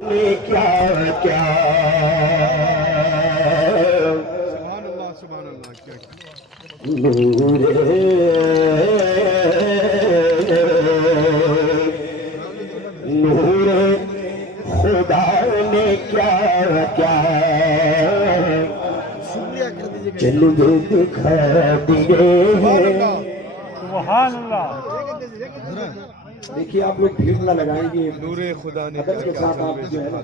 کیا کیا سبحان اللہ کیا نور خدا نے کیا کیا جلوے دکھا دیے ہیں۔ سبحان اللہ۔ دیکھیے آپ لوگ بھیڑ نہ لگائیں گے، نور خدا نے ادب کے ساتھ آپ جو ہے نا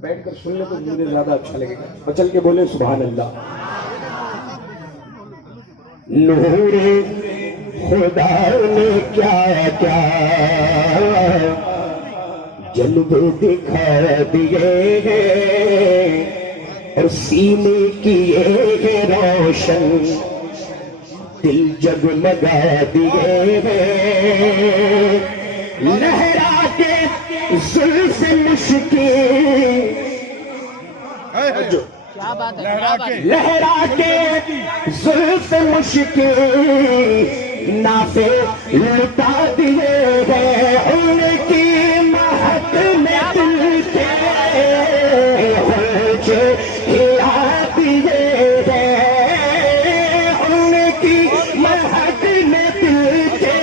بیٹھ کر سن لیں تو مجھے زیادہ اچھا لگے گا۔ بچل کے بولے سبحان اللہ۔ نور خدا نے کیا کیا جلوے دکھا دیے ہیں اور سینے کیے ہیں روشن، دل جگمگا دیے ہیں۔ لہرا کے زلف مشکل، لہرا کے زلف مشکل نافے لٹا دیے ہیں۔ ان کی مہک میں دل کے ہوجے ہلا دیے ہیں۔ ان کی مہک میں دل کے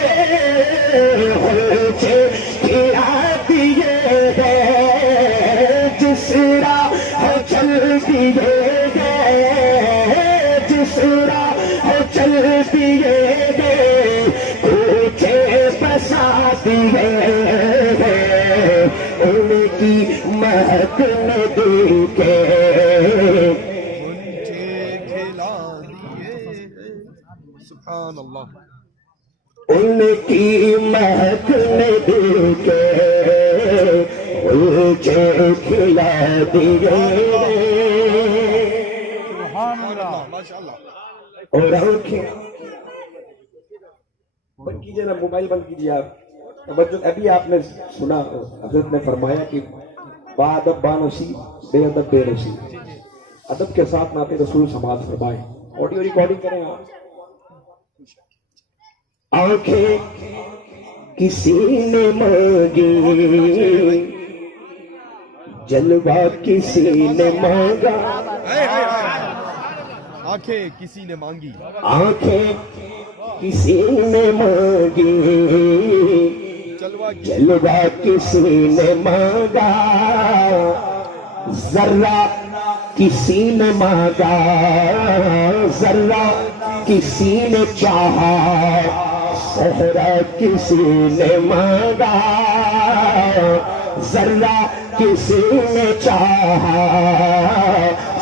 ہوجے ہلا دیے ہیں۔ جس راہ چل دیے گئے، جس راہ چل دیے گئے، کوچے بسا دیے ہیں۔ ان کی مہک میں دل کے مجھے کھلا دیے۔ سبحان اللہ۔ ان کی مہک میں دل کے مجھے کھلا دیے۔ سبحان اللہ۔ ماشاء اللہ۔ اور آنکھیں بند کیجیے نا، موبائل بند کیجیے آپ۔ توجہ، ابھی آپ نے سنا حضرت نے فرمایا کہ با ادب با نصیب، بے ادب بے نصیب۔ ادب کے ساتھ نعت رسول سماعت فرمائیں، آڈیو ریکارڈنگ کریں آپ۔ آنکھیں کسی نے مانگی، جلوہ کسی نے مانگا۔ آنکھیں کسی نے مانگی، آنکھیں کسی نے مانگی، جلوہ کسی نے مانگا۔ ذرہ کسی نے مانگا، ذرہ کسی نے چاہا، صحرا کسی نے مانگا۔ ذرہ کسی نے چاہا،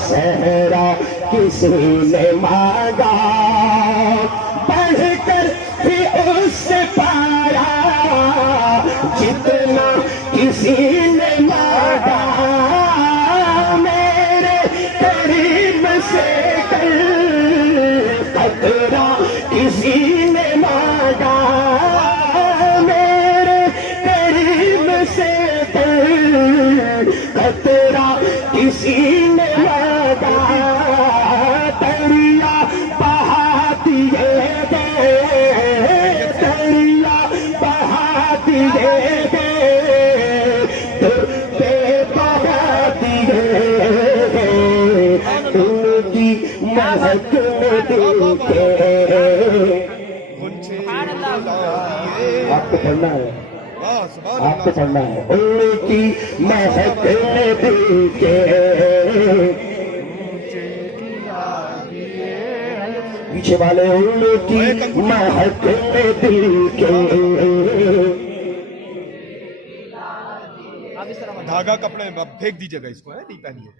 صحرا کسی نے مانگا۔ بڑھ کر بھی اس سے پایا جتنا کسی نے مانگا۔ میرے قریب سے کل قطرہ کسی نے مانگا۔ میرے قریب سے کل قطرہ کسی نے مانگا۔ دریا بہا دیے گئے، دریا بہا دیے گئے، دریا بہا دیے گئے۔ ان کی مہک میں دل کے مجھے کھلا دیے۔ آپ کو پڑھنا ہے، سبحان آپ کو اللہ۔ پڑھنا ہے۔ ان کی مہک میں دل کے پیچھے والے، ان کی مہک میں دل کے دھاگا کپڑے میں پھینک دیجیے گا اس کو، نہیں پہنیے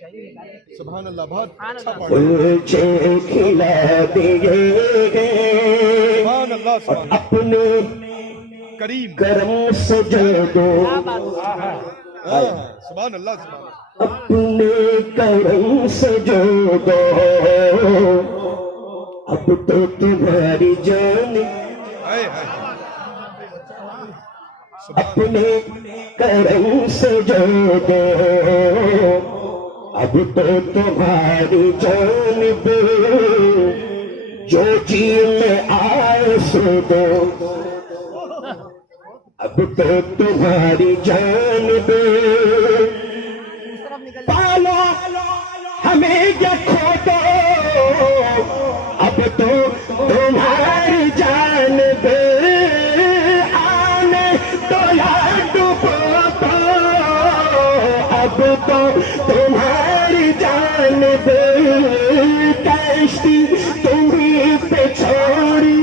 چاہیے۔ سبحان اللہ، بہت اچھا پڑھ رہے ہیں۔ مجھے کھلا دیے گئے سبحان اللہ۔ اور سبحان اپنے کریم۔ کرم سے جو دو، سبحان اللہ۔ سبحان اللہ۔ اپنے کرم سے جو دو، اب تو تمہاری جان، ہائے ہائے۔ اپنے کرم سے جو دو، اب تو تمہاری جانب جو جی میں آئے سو دو، اب تو تمہاری جانب اب تو تمہاری جانب کشتی تمہیں پہ چھوڑی،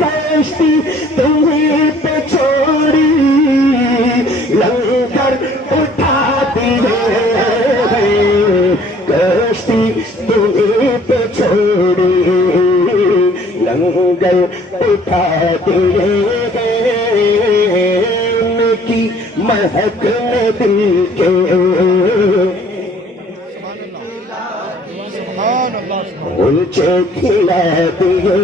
کشتی تمہیں پہ چھوڑی، لنگر اٹھا دیے، کشتی تمہیں پہ چھوڑی، لنگر اٹھا دیے، ان کی مہک میں دل کے سبحان اللہ سبحان اونچے کھلا دیے،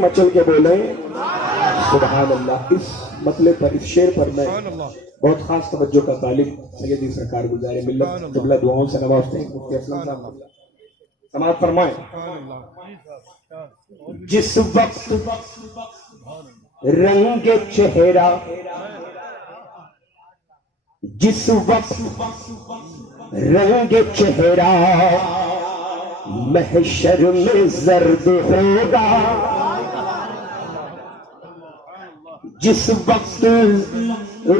مچل کے بولے سبحان اللہ۔ اس مطلب پر، اس شعر پر میں اللہ بہت خاص توجہ کا طالب سیدی سرکار گزارے ملت قبلہ دعاؤں سے نوازتے ہیں، مفتی اسلم صاحب سماعت فرمائیں۔ جس وقت رنگ چہرہ، جس وقت رنگ چہرہ محشر میں زرد ہوگا، جس وقت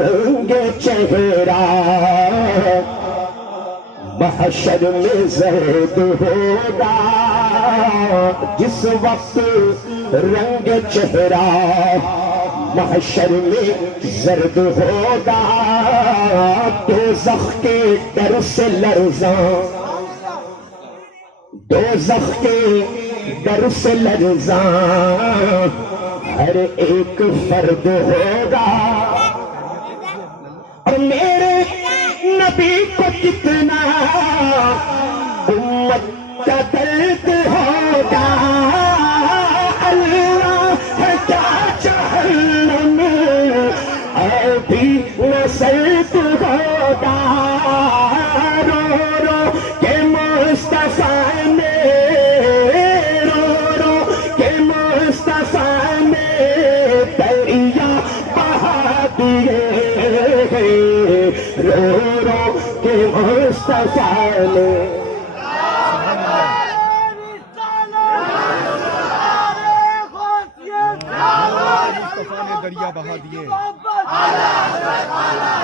رنگ چہرہ محشر میں زرد ہوگا، جس وقت رنگ چہرہ محشر میں زرد ہوگا، دوزخ کے ڈر سے لرزاں، دوزخ کے ڈر سے لرزاں ہر ایک فرد ہوگا، اور میرے نبی کو کتنا امت کا درد ہوگا، اللہ ہے کیا جہنم ابھی نہ سرد ہوگا، رو رو کہ مصطفیٰ نے، رو رو کہ مصطفیٰ نے دریا بہا دیے، رو رو کہ مصطفیٰ نے مصطفیٰ نے دریا بہا دیے،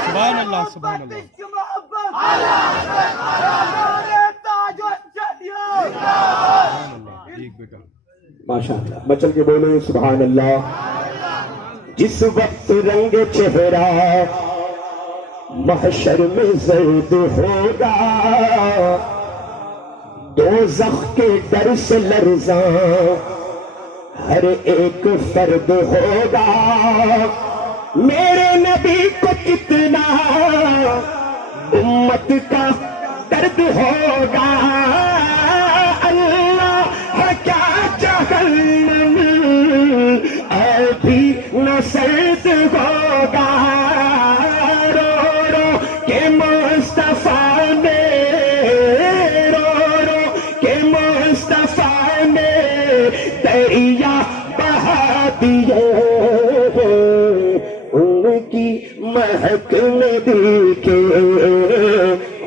سبحان اللہ سبحان اللہ۔ ایک بیٹا ماشاء اللہ، مچل کے بولے سبحان اللہ۔ جس وقت رنگ چہرہ محشر میں زرد ہوگا، دوزخ کے ڈر سے لرزاں ہر ایک فرد ہوگا، میرے نبی کو کتنا امت کا درد ہوگا، اللہ ہے کیا جہنم ابھی نہ سرد ہوگا، رو رو کہ مصطفیٰ نے، رو رو کہ مصطفیٰ نے دریا بہا دیے، ان کی مہک میں دل کے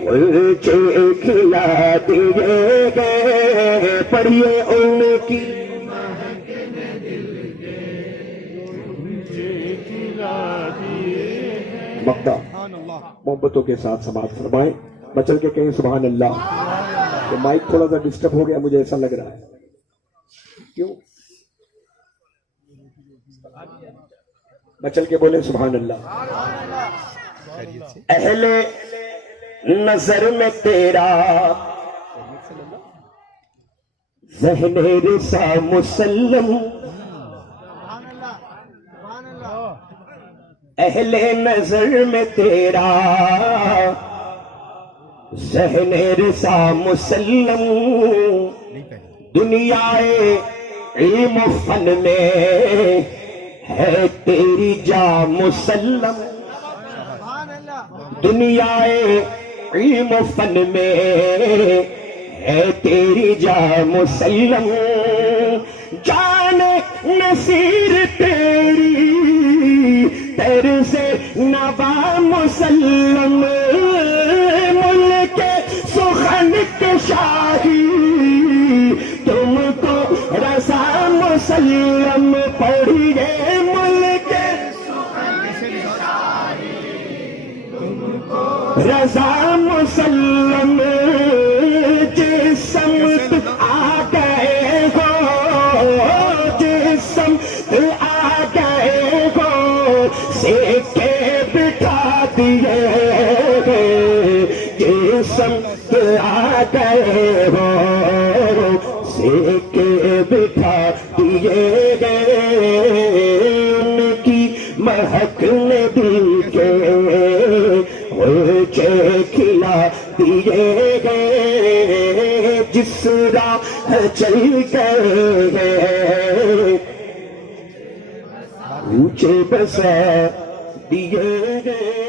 اونچے کھلا دیے گئے، پڑھیے ان کی مقدہ محبتوں کے ساتھ سماعت فرمائیں، مچل کے کہیں سبحان اللہ۔ تو مائک تھوڑا سا ڈسٹرب ہو گیا، مجھے ایسا لگ رہا ہے، کیوں؟ مچل کے بولے سبحان اللہ۔ اہل نظر میں تیرا ذہن رسا مسلم، اہل نظر میں تیرا ذہن رسا مسلم، دنیا علم و فن میں ہے تیری جا مسلم، دنیا علم و فن میں ہے تیری جا مسلم، جان نصیر تیری طرز نوا مسلم، ملک سخن کے شاہی تم کو رضا مسلم، پڑھیے ملک سخن کے شاہی رضا مسلم جس سمت آ گئے ہو، جس سمت آ گئے ہو سیکے بٹھا دیے گئے، جس سمت آ گئے ہو سیکے بٹھا دیے گئے، ان کی مہک نے دل کے کھلا دیے گئے، جس راہ چل گئے اونچے بسا دیے گئے۔